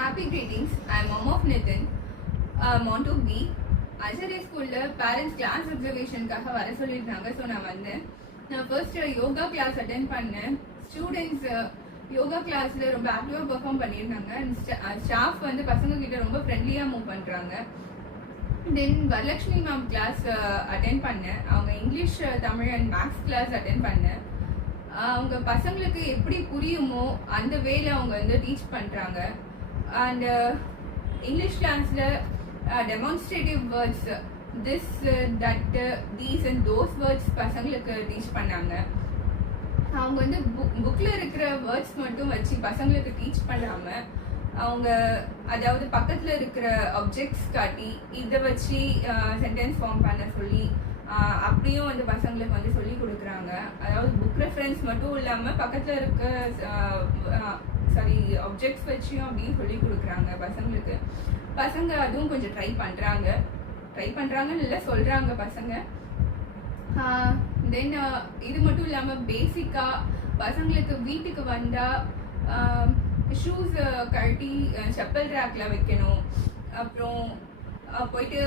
Happy greetings. I am mom of Nitin. Monto B. Acharya school parents class observation காக வர சொல்லிருந்தாங்க. So நான் வந்தேன். நான் ஃபர்ஸ்ட் யோகா கிளாஸ் அட்டென்ட் பண்ணேன். ஸ்டூடெண்ட்ஸ் யோகா கிளாஸ்ல ரொம்ப ஆக்டிவா பெர்ஃபார்ம் பண்ணியிருந்தாங்க. ஸ்டாஃப் வந்து பசங்க கிட்ட ரொம்ப ஃப்ரெண்ட்லியா மூவ் பண்றாங்க. Then Varalakshmi ma'am class attend பண்ணேன். அவங்க English, Tamil and maths class attend பண்ணேன். அவங்க பசங்களுக்கு எப்படி புரியுமோ அந்த வேல அவங்க வந்து டீச் பண்றாங்க. அண்ட் இங்கிலீஷ் கிளாஸ்ல demonstrative words this that these and those words பசங்களுக்கு டீச் பண்ணாங்க. அவங்க வந்து புக்ல இருக்கிற வேர்ட்ஸ் மட்டும் வச்சு பசங்களுக்கு டீச் பண்ணாம அவங்க அதாவது பக்கத்துல இருக்கிற ஆப்ஜெக்ட்ஸ் காட்டி இதை வச்சு சென்டென்ஸ் ஃபார்ம் பண்ண சொல்லி அப்படியும் வந்து பசங்களுக்கு வந்து சொல்லி கொடுக்குறாங்க. அதாவது புக் ரெஃபரன்ஸ் மட்டும் இல்லாம பக்கத்துல இருக்க ஆப்ஜெக்ட்ஸ் வச்சியும் அப்படியும் சொல்லி கொடுக்குறாங்க பசங்களுக்கு. பசங்க அதுவும் கொஞ்சம் ட்ரை பண்றாங்கன்னு இல்லை சொல்றாங்க பசங்க. தென் இது மட்டும் இல்லாம பேசிக்கா பசங்களுக்கு வீட்டுக்கு வந்தா ஷூஸ் கழட்டி செப்பல் ரேக்ல வைக்கணும். அப்புறம் போயிட்டு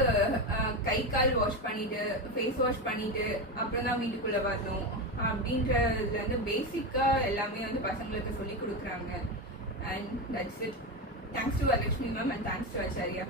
கை கால் வாஷ் பண்ணிட்டு ஃபேஸ் வாஷ் பண்ணிட்டு அப்புறம் தான் வீட்டுக்குள்ள வரணும் அப்படின்றதுல இருந்து பேசிக்கா எல்லாமே வந்து பசங்களுக்கு சொல்லி கொடுக்குறாங்க. And that's it. Thanks to Varalakshmi ma'am and thanks to Acharya.